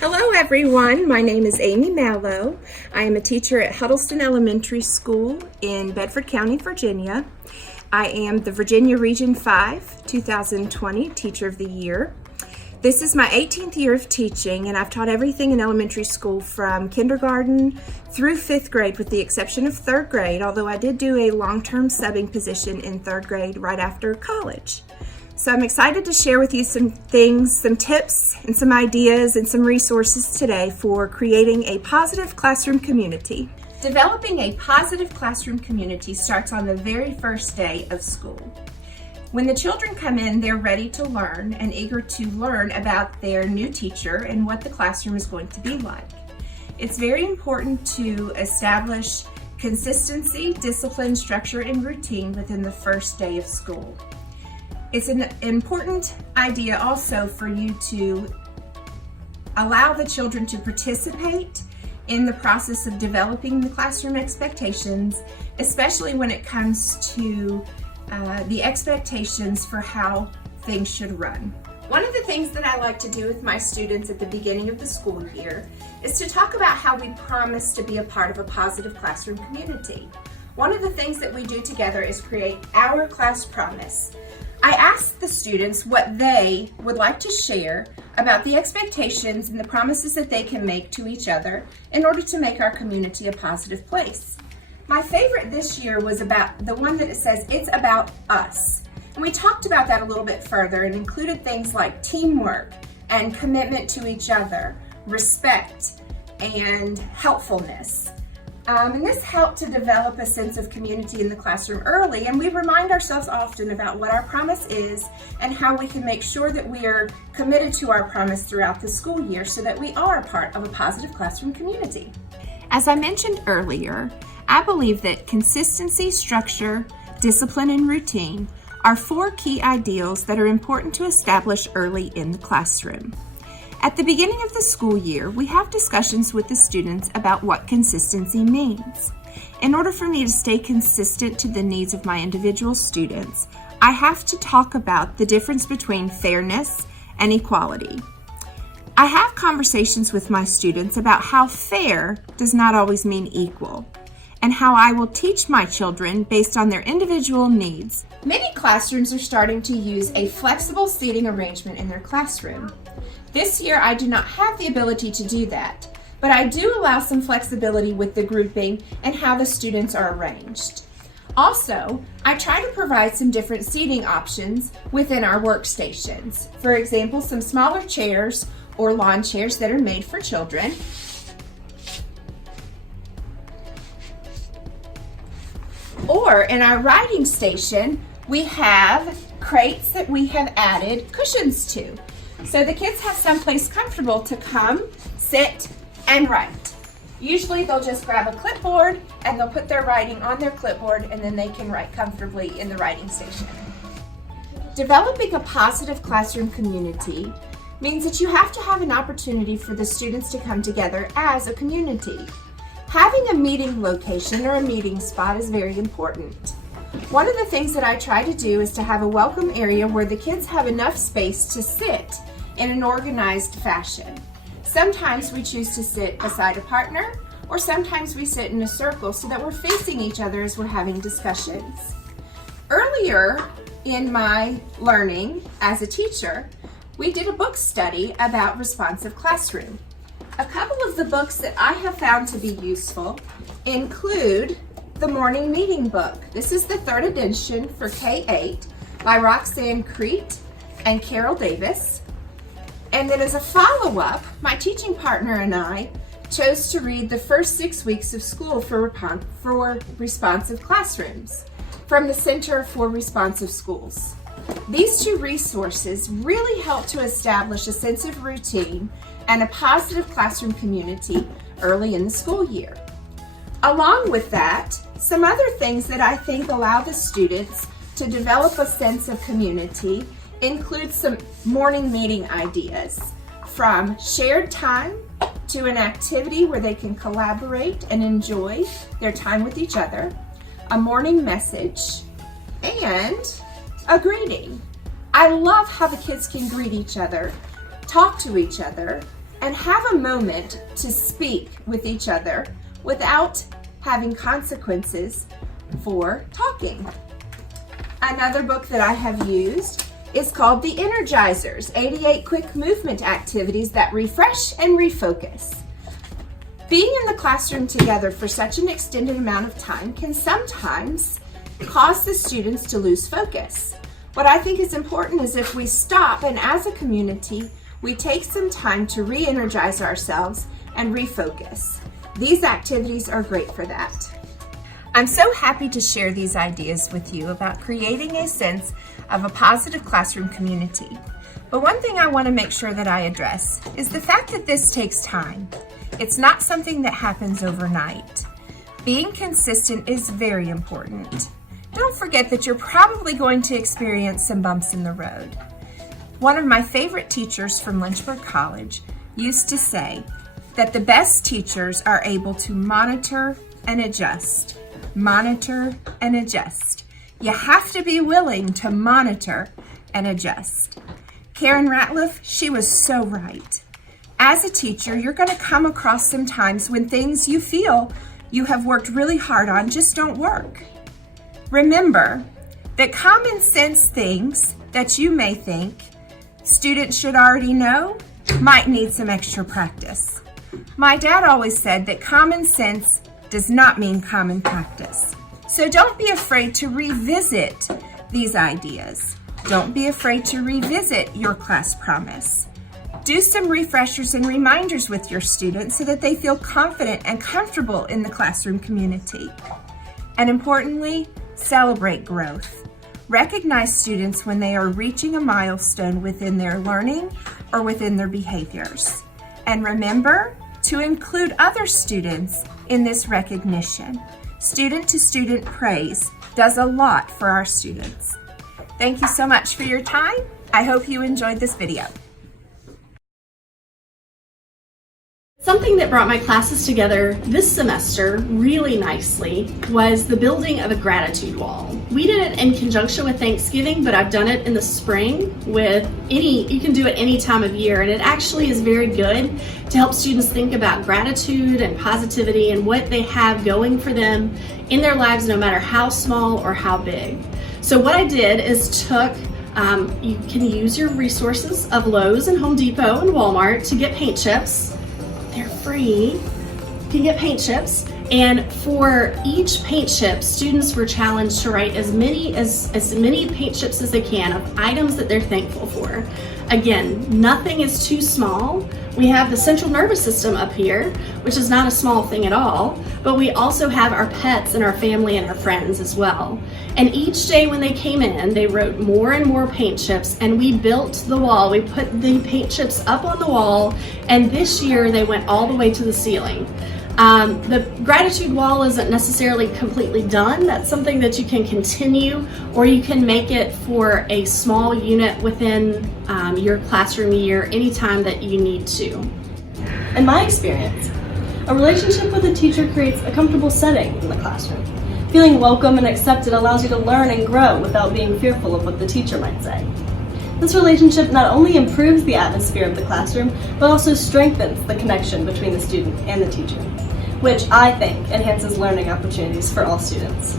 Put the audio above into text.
Hello everyone, my name is Amy Mallow. I am a teacher at Huddleston Elementary School in Bedford County, Virginia. I am the Virginia Region 5 2020 Teacher of the Year. This is my 18th year of teaching, and I've taught everything in elementary school from kindergarten through 5th grade with the exception of 3rd grade, although I did do a long-term subbing position in 3rd grade right after college. So I'm excited to share with you some things, some tips, and some ideas and some resources today for creating a positive classroom community. Developing a positive classroom community starts on the very first day of school. When the children come in, they're ready to learn and eager to learn about their new teacher and what the classroom is going to be like. It's very important to establish consistency, discipline, structure, and routine within the first day of school. It's an important idea also for you to allow the children to participate in the process of developing the classroom expectations, especially when it comes to the expectations for how things should run. One of the things that I like to do with my students at the beginning of the school year is to talk about how we promise to be a part of a positive classroom community. One of the things that we do together is create our class promise. I asked the students what they would like to share about the expectations and the promises that they can make to each other in order to make our community a positive place. My favorite this year was about the one that it says, "It's about us." And we talked about that a little bit further and included things like teamwork and commitment to each other, respect, and helpfulness. And this helped to develop a sense of community in the classroom early, and we remind ourselves often about what our promise is and how we can make sure that we are committed to our promise throughout the school year so that we are a part of a positive classroom community. As I mentioned earlier, I believe that consistency, structure, discipline, and routine are 4 key ideals that are important to establish early in the classroom. At the beginning of the school year, we have discussions with the students about what consistency means. In order for me to stay consistent to the needs of my individual students, I have to talk about the difference between fairness and equality. I have conversations with my students about how fair does not always mean equal, and how I will teach my children based on their individual needs. Many classrooms are starting to use a flexible seating arrangement in their classroom. This year, I do not have the ability to do that, but I do allow some flexibility with the grouping and how the students are arranged. Also, I try to provide some different seating options within our workstations. For example, some smaller chairs or lawn chairs that are made for children. Or in our writing station, we have crates that we have added cushions to. So the kids have someplace comfortable to come, sit, and write. Usually they'll just grab a clipboard and they'll put their writing on their clipboard and then they can write comfortably in the writing station. Developing a positive classroom community means that you have to have an opportunity for the students to come together as a community. Having a meeting location or a meeting spot is very important. One of the things that I try to do is to have a welcome area where the kids have enough space to sit in an organized fashion. Sometimes we choose to sit beside a partner, or sometimes we sit in a circle so that we're facing each other as we're having discussions. Earlier in my learning as a teacher, we did a book study about responsive classroom. A couple of the books that I have found to be useful include the Morning Meeting book. This is the 3rd edition for K-8 by Roxanne Crete and Carol Davis. And then as a follow-up, my teaching partner and I chose to read the first 6 weeks of school for responsive classrooms from the Center for Responsive Schools. These 2 resources really help to establish a sense of routine and a positive classroom community early in the school year. Along with that, some other things that I think allow the students to develop a sense of community include some morning meeting ideas, from shared time to an activity where they can collaborate and enjoy their time with each other, a morning message, and a greeting. I love how the kids can greet each other, talk to each other, and have a moment to speak with each other without having consequences for talking. Another book that I have used is called The Energizers, 88 Quick Movement Activities that Refresh and Refocus. Being in the classroom together for such an extended amount of time can sometimes cause the students to lose focus. What I think is important is if we stop and as a community, we take some time to re-energize ourselves and refocus. These activities are great for that. I'm so happy to share these ideas with you about creating a sense of a positive classroom community. But one thing I want to make sure that I address is the fact that this takes time. It's not something that happens overnight. Being consistent is very important. Don't forget that you're probably going to experience some bumps in the road. One of my favorite teachers from Lynchburg College used to say that the best teachers are able to monitor and adjust. Monitor and adjust. You have to be willing to monitor and adjust. Karen Ratliff, she was so right. As a teacher, you're going to come across some times when things you feel you have worked really hard on just don't work. Remember that common sense things that you may think students should already know might need some extra practice. My dad always said that common sense does not mean common practice. So don't be afraid to revisit these ideas. Don't be afraid to revisit your class promise. Do some refreshers and reminders with your students so that they feel confident and comfortable in the classroom community. And importantly, celebrate growth. Recognize students when they are reaching a milestone within their learning or within their behaviors. And remember to include other students in this recognition. Student-to-student praise does a lot for our students. Thank you so much for your time. I hope you enjoyed this video. Something that brought my classes together this semester really nicely was the building of a gratitude wall. We did it in conjunction with Thanksgiving, but I've done it in the spring with you can do it any time of year, and it actually is very good to help students think about gratitude and positivity and what they have going for them in their lives, no matter how small or how big. So what I did is you can use your resources of Lowe's and Home Depot and Walmart to get paint chips. They're free. You can get paint chips, and for each paint chip, students were challenged to write as many paint chips as they can of items that they're thankful for. Again, nothing is too small. We have the central nervous system up here, which is not a small thing at all, but we also have our pets and our family and our friends as well. And each day when they came in, they wrote more and more paint chips, and we built the wall. We put the paint chips up on the wall, and this year they went all the way to the ceiling. The gratitude wall isn't necessarily completely done. That's something that you can continue, or you can make it for a small unit within your classroom year anytime that you need to. In my experience, a relationship with a teacher creates a comfortable setting in the classroom. Feeling welcome and accepted allows you to learn and grow without being fearful of what the teacher might say. This relationship not only improves the atmosphere of the classroom, but also strengthens the connection between the student and the teacher, which I think enhances learning opportunities for all students.